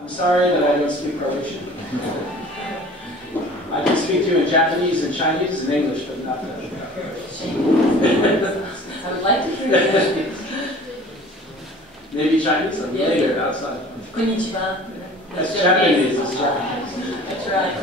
I'm sorry that I don't speak Croatian. I can speak to you in Japanese and Chinese and English, but not Dutch. I would like to hear that. Maybe Chinese? Yes. Later, outside. Konnichiwa. That's Japanese. That's right.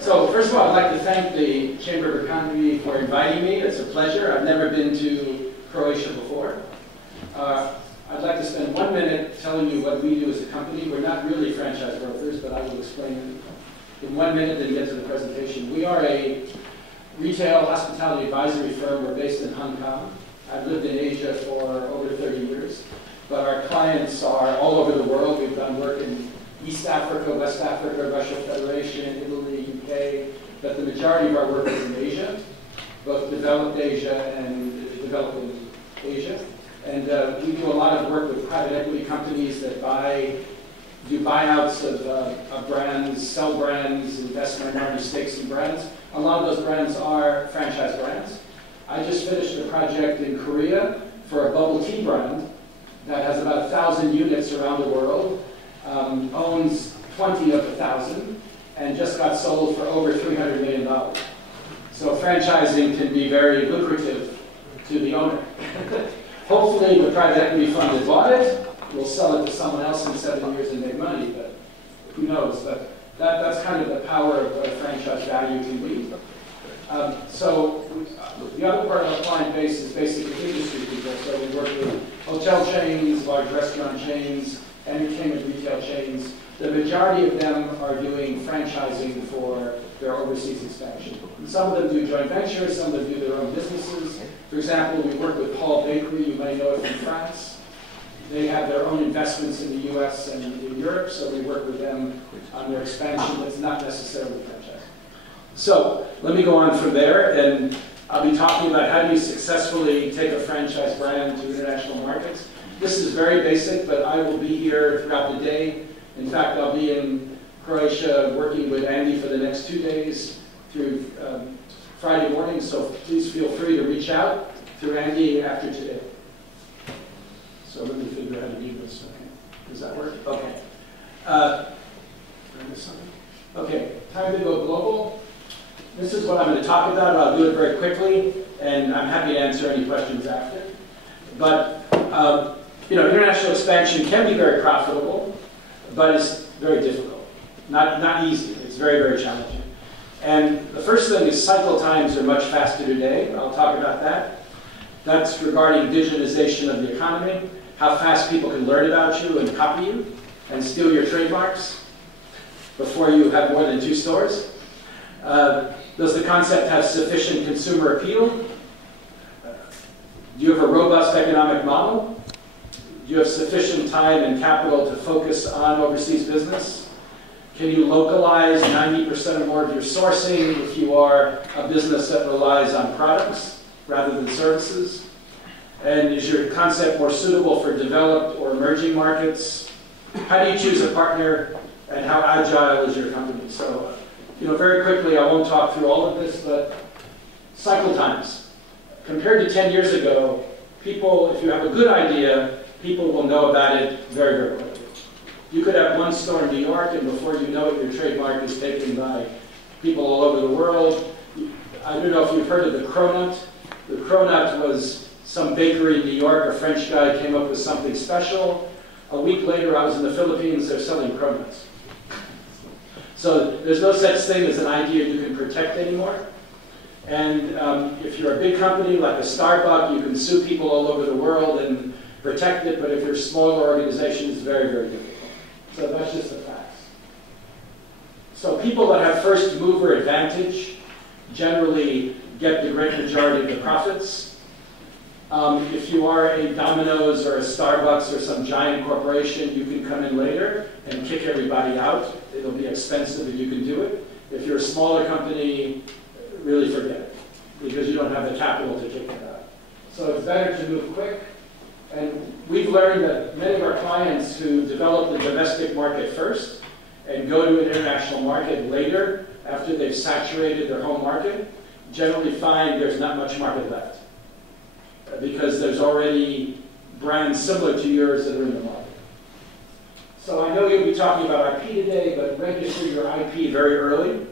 So, first of all, I'd like to thank the Chamber of Economy for inviting me. It's a pleasure. I've never been to Croatia before. I'd like to spend 1 minute telling you what we do as a company. We're not really franchise brokers, but I will explain in 1 minute and get to the presentation. We are a retail hospitality advisory firm. We're based in Hong Kong. I've lived in Asia for over 30 years, but our clients are all over the world. We've done work in East Africa, West Africa, Russia Federation, Italy, UK, but the majority of our work is in Asia, both developed Asia and developing Asia. And we do a lot of work with private equity companies that do buyouts of brands, sell brands, invest minority stakes in brands. A lot of those brands are franchise brands. I just finished a project in Korea for a bubble tea brand that has about 1,000 units around the world, owns 20 of 1,000, and just got sold for over $300 million. So franchising can be very lucrative to the owner. Hopefully the private equity fund that bought it will sell it to someone else in 7 years and make money, but who knows. But that's kind of the power of what a franchise value can be. So the other part of our client base is basically industry people. So we work with hotel chains, large restaurant chains, entertainment retail chains. The majority of them are doing franchising for their overseas expansion. And some of them do joint ventures, some of them do their own businesses. For example, we work with Paul Bakery, you may know it from France. They have their own investments in the US and in Europe, so we work with them on their expansion that's not necessarily franchising. So let me go on from there, and I'll be talking about how do you successfully take a franchise brand to international markets. This is very basic, but I will be here throughout the day. In fact, I'll be in Croatia working with Andy for the next 2 days through Friday morning, so please feel free to reach out through Andy after today. So let me figure out how to do this. Okay. Does that work? Okay. Okay, time to go global. This is what I'm going to talk about. I'll do it very quickly, and I'm happy to answer any questions after. But you know, international expansion can be very profitable, but it's very difficult. Not easy. It's very, very challenging. And the first thing is cycle times are much faster today. I'll talk about that. That's regarding digitization of the economy, how fast people can learn about you and copy you and steal your trademarks before you have more than 2 stores. Does the concept have sufficient consumer appeal? Do you have a robust economic model? Do you have sufficient time and capital to focus on overseas business? Can you localize 90% or more of your sourcing if you are a business that relies on products rather than services? And is your concept more suitable for developed or emerging markets? How do you choose a partner, and how agile is your company? So, you know, very quickly, I won't talk through all of this, but cycle times. Compared to 10 years ago, people, if you have a good idea, people will know about it very, very quickly. You could have 1 store in New York, and before you know it, your trademark is taken by people all over the world. I don't know if you've heard of the cronut. The cronut was some bakery in New York. A French guy came up with something special. A week later, I was in the Philippines. They're selling cronuts. So there's no such thing as an idea you can protect anymore. And if you're a big company like a Starbucks, you can sue people all over the world and protect it. But if you're a smaller organization, it's very, very difficult. So that's just the facts. So people that have first mover advantage generally get the great majority of the profits. If you are a Domino's or a Starbucks or some giant corporation, you can come in later and kick everybody out. It'll be expensive, but you can do it. If you're a smaller company, really forget it, because you don't have the capital to kick it out. So it's better to move quick. And we've learned that many of our clients who develop the domestic market first and go to an international market later, after they've saturated their home market, generally find there's not much market left, because there's already brands similar to yours that are in the market. So I know you'll be talking about IP today, but register your IP very early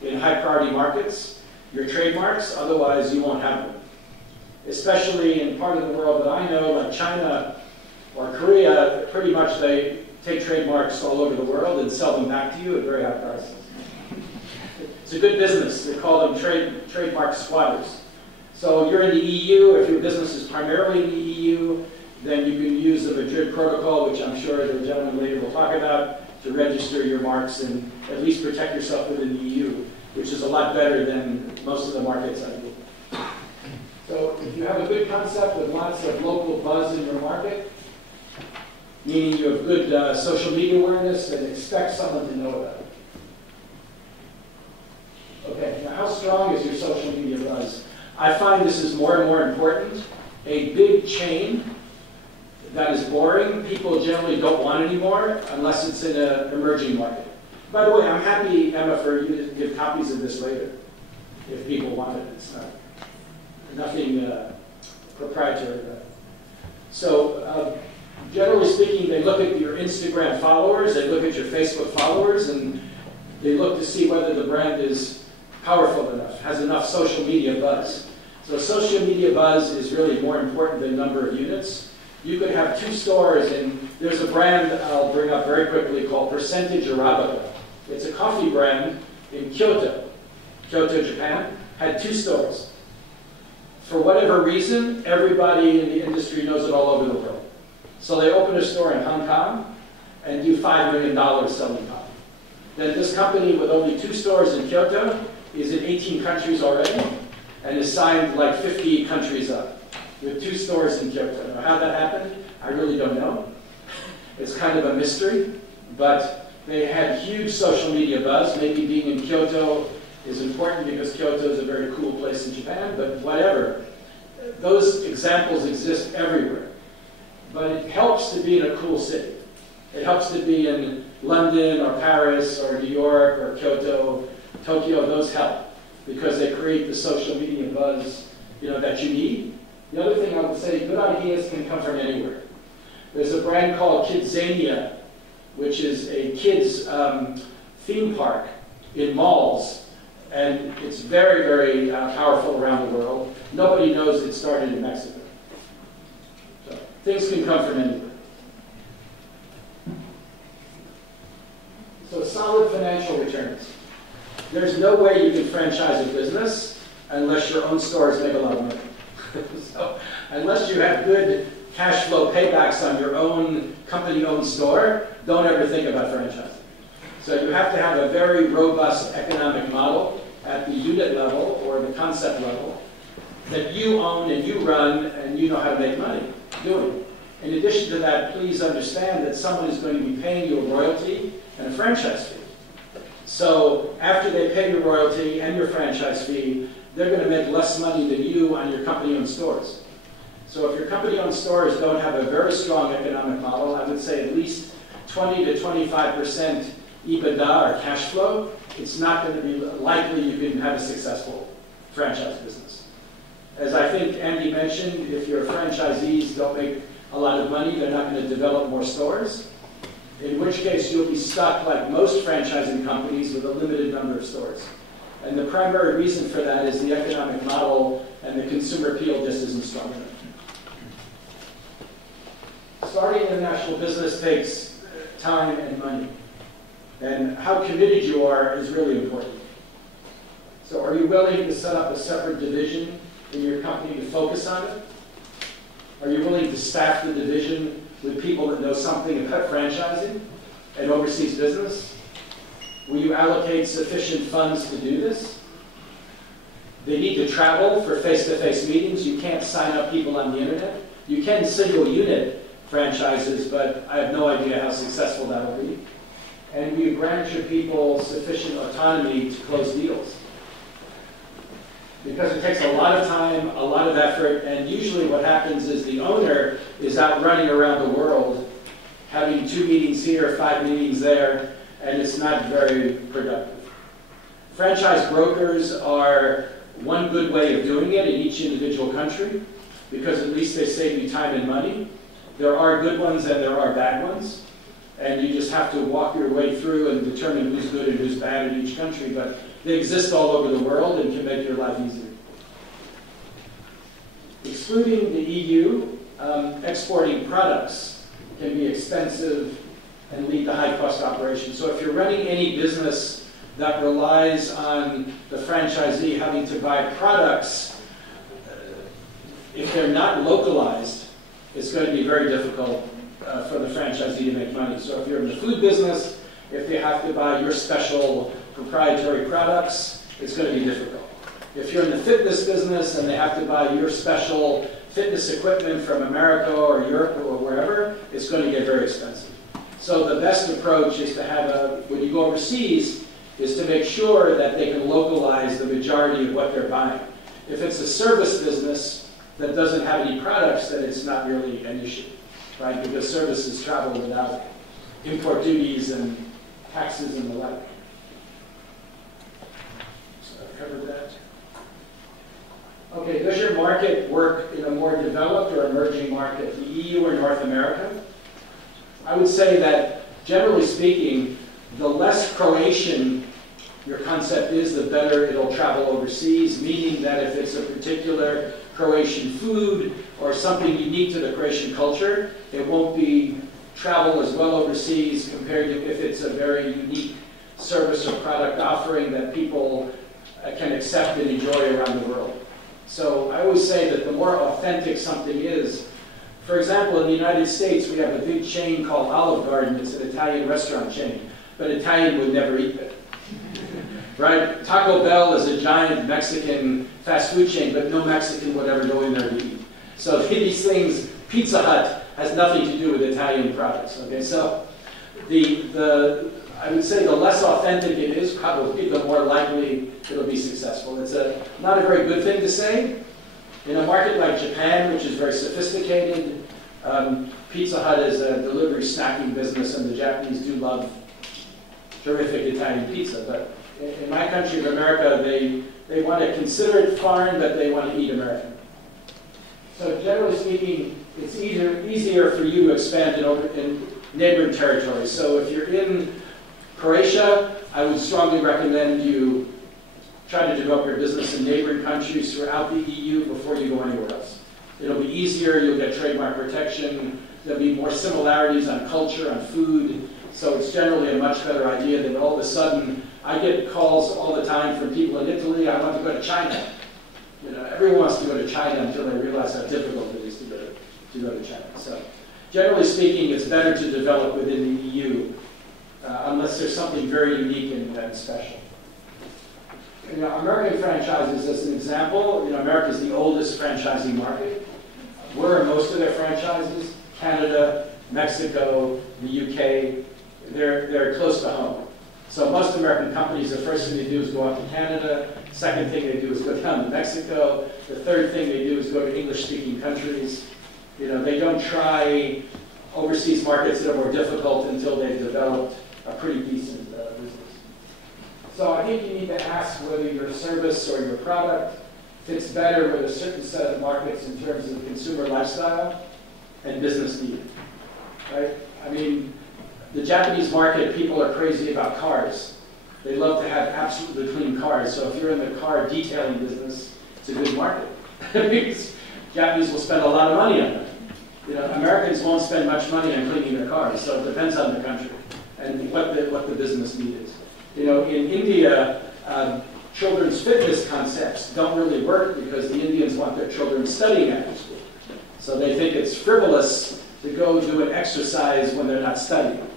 in high priority markets, your trademarks, otherwise you won't have them. Especially in part of the world that I know, like China or Korea, pretty much they take trademarks all over the world and sell them back to you at very high prices. It's a good business. They call them trademark squatters. So you're in the EU, if your business is primarily in the EU, then you can use the Madrid Protocol, which I'm sure the gentleman later will talk about, to register your marks and at least protect yourself within the EU, which is a lot better than most of the markets I do. So if you have a good concept with lots of local buzz in your market, meaning you have good social media awareness, then expect someone to know about it. Okay, now how strong is your social media buzz? I find this is more and more important. A big chain that is boring, people generally don't want anymore unless it's in an emerging market. By the way, I'm happy, Emma, for you to give copies of this later, if people want it. It's not, nothing proprietary about it. So, generally speaking, they look at your Instagram followers, they look at your Facebook followers, and they look to see whether the brand is powerful enough, has enough social media buzz. So social media buzz is really more important than number of units. You could have 2 stores, and there's a brand I'll bring up very quickly called Percentage Arabica. It's a coffee brand in Kyoto, Japan, had 2 stores. For whatever reason, everybody in the industry knows it all over the world. So they open a store in Hong Kong and do $5 million selling coffee. Then this company with only 2 stores in Kyoto is in 18 countries already and is signed like 50 countries up with 2 stores in Kyoto. Now how that happened, I really don't know. It's kind of a mystery, but they had huge social media buzz. Maybe being in Kyoto is important because Kyoto is a very cool place in Japan, but whatever. Those examples exist everywhere. But it helps to be in a cool city. It helps to be in London or Paris or New York or Kyoto, Tokyo. Those help because they create the social media buzz, that you need. The other thing I would say, good ideas can come from anywhere. There's a brand called Kidzania, which is a kids theme park in malls, and it's very, very powerful around the world. Nobody knows it started in Mexico. So things can come from anywhere. So solid financial returns. There's no way you can franchise a business unless your own stores make a lot of money. So unless you have good cash flow paybacks on your own company-owned store, don't ever think about franchising. So you have to have a very robust economic model at the unit level or the concept level that you own and you run and you know how to make money doing. In addition to that, please understand that someone is going to be paying you a royalty and a franchise fee. So after they pay your royalty and your franchise fee, they're going to make less money than you on your company-owned stores. So if your company-owned stores don't have a very strong economic model, I would say at least 20 to 25% EBITDA or cash flow, it's not going to be likely you can have a successful franchise business. As I think Andy mentioned, if your franchisees don't make a lot of money, they're not going to develop more stores, in which case you'll be stuck like most franchising companies with a limited number of stores. And the primary reason for that is the economic model and the consumer appeal just isn't strong enough. Starting international business takes time and money. And how committed you are is really important. So are you willing to set up a separate division in your company to focus on it? Are you willing to staff the division with people that know something about franchising and overseas business? Will you allocate sufficient funds to do this? They need to travel for face-to-face meetings. You can't sign up people on the internet. You can single unit franchises, but I have no idea how successful that will be. And will you grant your people sufficient autonomy to close deals? Because it takes a lot of time, a lot of effort, and usually what happens is the owner is out running around the world, having 2 meetings here, 5 meetings there, and it's not very productive. Franchise brokers are one good way of doing it in each individual country, because at least they save you time and money. There are good ones and there are bad ones. and you just have to walk your way through and determine who's good and who's bad in each country, but they exist all over the world and can make your life easier. Excluding the EU, exporting products can be expensive and lead to high-cost operations. So if you're running any business that relies on the franchisee having to buy products, if they're not localized, it's going to be very difficult for the franchisee to make money. So if you're in the food business, if they have to buy your special proprietary products, it's going to be difficult. If you're in the fitness business and they have to buy your special fitness equipment from America or Europe or wherever, it's going to get very expensive. So the best approach is to have when you go overseas, is to make sure that they can localize the majority of what they're buying. If it's a service business that doesn't have any products, then it's not really an issue, right? Because services travel without import duties and taxes and the like. So I've covered that. Okay, does your market work in a more developed or emerging market, the EU or North America? I would say that, generally speaking, the less Croatian your concept is, the better it'll travel overseas, meaning that if it's a particular Croatian food or something unique to the Croatian culture, it won't be travel as well overseas compared to if it's a very unique service or product offering that people can accept and enjoy around the world. So I always say that the more authentic something is, for example, in the United States, we have a big chain called Olive Garden. It's an Italian restaurant chain, but Italian would never eat it. Right? Taco Bell is a giant Mexican fast food chain, but no Mexican would ever go in there to eat. So these things, Pizza Hut has nothing to do with Italian products. Okay, so I would say the less authentic it is, probably the more likely it'll be successful. It's not a very good thing to say. In a market like Japan, which is very sophisticated, Pizza Hut is a delivery snacking business, and the Japanese do love terrific Italian pizza. But in my country of America, they want to consider it foreign, but they want to eat American. So generally speaking, it's easier for you to expand in neighboring territories. So if you're in Croatia, I would strongly recommend you try to develop your business in neighboring countries throughout the EU before you go anywhere else. It'll be easier, you'll get trademark protection, there'll be more similarities on culture, on food, so it's generally a much better idea than all of a sudden. I get calls all the time from people in Italy, I want to go to China. You know, everyone wants to go to China until they realize how difficult it is to go to China. So generally speaking, it's better to develop within the EU unless there's something very unique and special. You know, American franchises, as an example, you know, America is the oldest franchising market. Where are most of their franchises? Canada, Mexico, the UK. They're close to home. So most American companies, the first thing they do is go up to Canada. Second thing they do is go down to Mexico. The third thing they do is go to English-speaking countries. You know, they don't try overseas markets that are more difficult until they've developed a pretty decent business. So I think you need to ask whether your service or your product fits better with a certain set of markets in terms of consumer lifestyle and business need. Right? I mean, the Japanese market, people are crazy about cars. They love to have absolutely clean cars. So if you're in the car detailing business, it's a good market. Because Japanese will spend a lot of money on it. You know, Americans won't spend much money on cleaning their cars, so it depends on the country and what the business need is. You know, in India, children's fitness concepts don't really work because the Indians want their children studying after school. So they think it's frivolous to go do an exercise when they're not studying.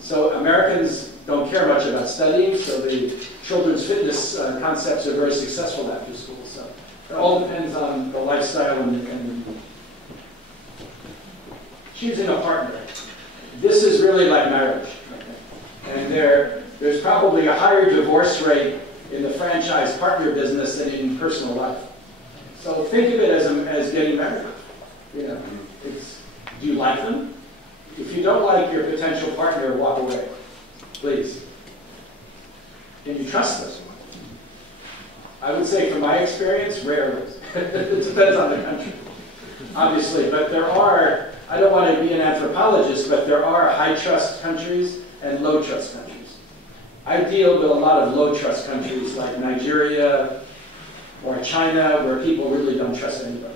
So Americans don't care much about studying, so the children's fitness concepts are very successful after school. So it all depends on the lifestyle and choosing a partner. This is really like marriage. And there's probably a higher divorce rate in the franchise partner business than in personal life. So think of it as getting married. You know, do you like them? If you don't like your potential partner, walk away, please. Can you trust them? I would say from my experience, rarely. It depends on the country, obviously. But there are, I don't want to be an anthropologist, but there are high trust countries and low trust countries. I deal with a lot of low trust countries like Nigeria or China, where people really don't trust anybody.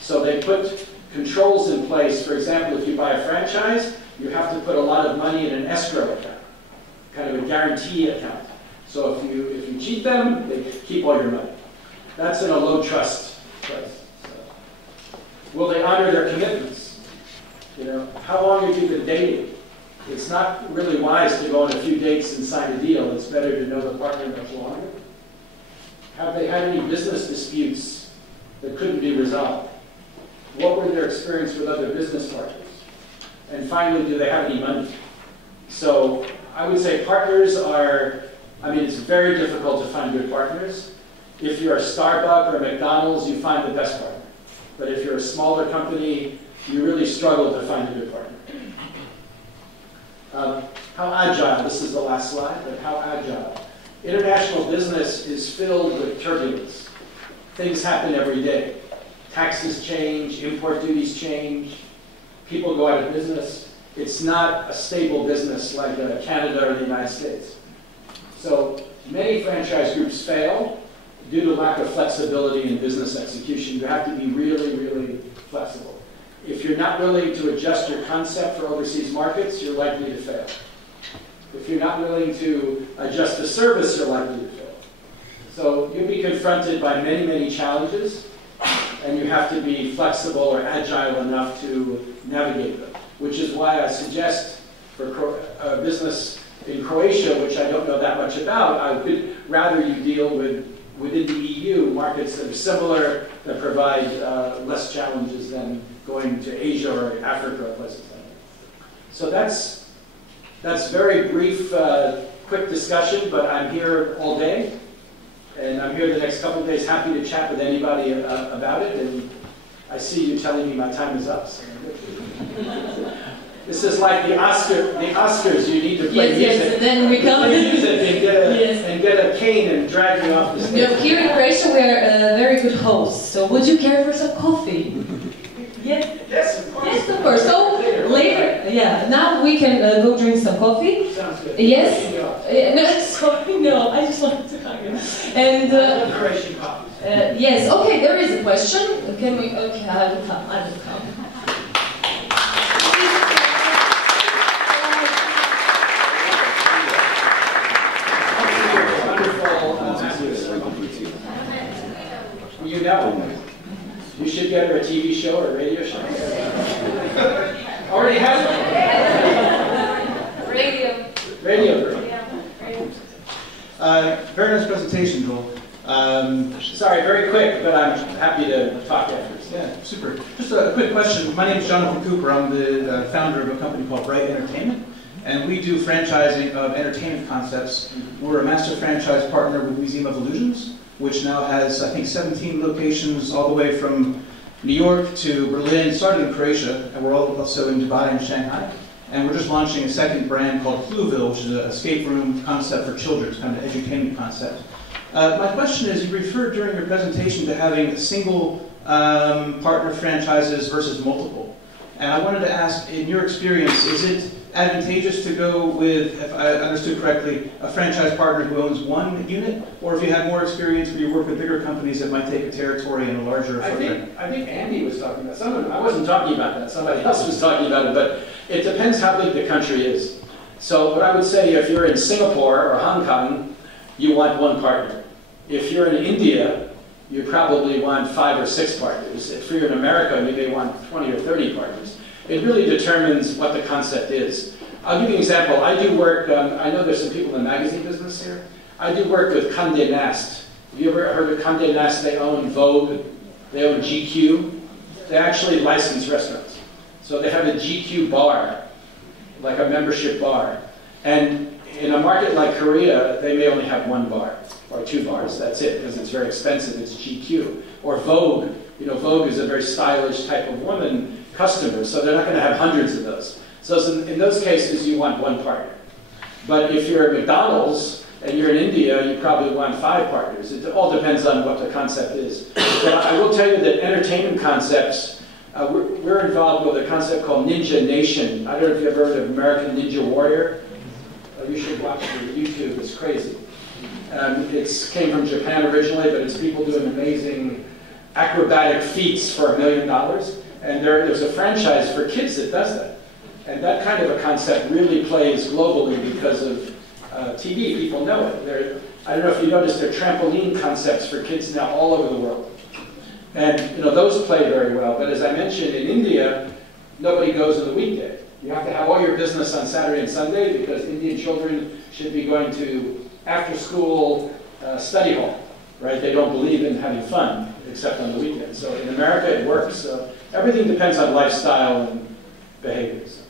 So they put controls in place. For example, if you buy a franchise, you have to put a lot of money in an escrow account, kind of a guarantee account. So if you cheat them, they keep all your money. That's in a low trust place. So, will they honor their commitments? You know, how long have you been dating? It's not really wise to go on a few dates and sign a deal. It's better to know the partner much longer. Have they had any business disputes that couldn't be resolved? What were their experience with other business partners? And finally, do they have any money? So I would say partners are, it's very difficult to find good partners. If you're a Starbucks or a McDonald's, you find the best partner. But if you're a smaller company, you really struggle to find a good partner. How agile, this is the last slide, but how agile. International business is filled with turbulence. Things happen every day. Taxes change, import duties change, people go out of business. It's not a stable business like Canada or the United States. So many franchise groups fail due to lack of flexibility in business execution. You have to be really, really flexible. If you're not willing to adjust your concept for overseas markets, you're likely to fail. If you're not willing to adjust the service, you're likely to fail. So you'll be confronted by many, many challenges, and you have to be flexible or agile enough to navigate them, which is why I suggest for a business in Croatia, which I don't know that much about, I would rather you deal with within the EU markets that are similar, that provide less challenges than going to Asia or Africa or places like that. So that's very brief, quick discussion, but I'm here all day. And I'm here the next couple of days, happy to chat with anybody about it. And I see you telling me my time is up. So this is like the Oscars. You need to play music. Yes, then we come. Play music and get a cane and drag you off the stage. No, here in Croatia we're very good hosts. So would you care for some coffee? Yes. Yes, of course. Yes, of course. So later, yeah. Now we can go drink some coffee. Sounds good. Yes. No, sorry, no. I just wanted to hug you. And I love Croatian coffee. yes. Okay, there is a question. Can we? Okay, I will come. I will come. You know, you should get her a TV show or a radio show. Already has one. Radio. Radio. Very nice presentation, Joel. Sorry, very quick, but I'm happy to talk afterwards. Yeah, super. Just a quick question. My name is Jonathan Cooper. I'm the founder of a company called Bright Entertainment, and we do franchising of entertainment concepts. We're a master franchise partner with Museum of Illusions, which now has, I think, 17 locations all the way from New York to Berlin, started in Croatia, and we're also in Dubai and Shanghai. And we're just launching a second brand called Clueville, which is an escape room concept for children. It's kind of an edutainment concept. My question is, you referred during your presentation to having single partner franchises versus multiple. And I wanted to ask, in your experience, is it advantageous to go with, if I understood correctly, a franchise partner who owns one unit? Or if you have more experience where you work with bigger companies that might take a territory and a larger footprint? I think Andy was talking about I wasn't talking about that. Somebody else was talking about it, but it depends how big the country is. So what I would say, if you're in Singapore or Hong Kong, you want one partner. If you're in India, you probably want 5 or 6 partners. If you're in America, you may want 20 or 30 partners. It really determines what the concept is. I'll give you an example. I do work, I know there's some people in the magazine business here. I do work with Condé Nast. Have you ever heard of Condé Nast? They own Vogue, they own GQ. They actually license restaurants. So they have a GQ bar, like a membership bar. And in a market like Korea, they may only have 1 bar or 2 bars. That's it, because it's very expensive. It's GQ. Or Vogue. You know, Vogue is a very stylish type of woman customer, so they're not going to have hundreds of those. So in those cases, you want 1 partner. But if you're at McDonald's and you're in India, you probably want 5 partners. It all depends on what the concept is. But I will tell you that entertainment concepts We're involved with a concept called Ninja Nation. I don't know if you've ever heard of American Ninja Warrior. You should watch it on YouTube. It's crazy. It came from Japan originally, but it's people doing amazing acrobatic feats for $1 million. And there's a franchise for kids that does that. And that kind of a concept really plays globally because of TV. People know it. I don't know if you noticed, there are trampoline concepts for kids now all over the world. And those play very well. But as I mentioned, in India, nobody goes on the weekday. You have to have all your business on Saturday and Sunday because Indian children should be going to after-school study hall, right? They don't believe in having fun except on the weekend. So in America, it works. So everything depends on lifestyle and behaviors.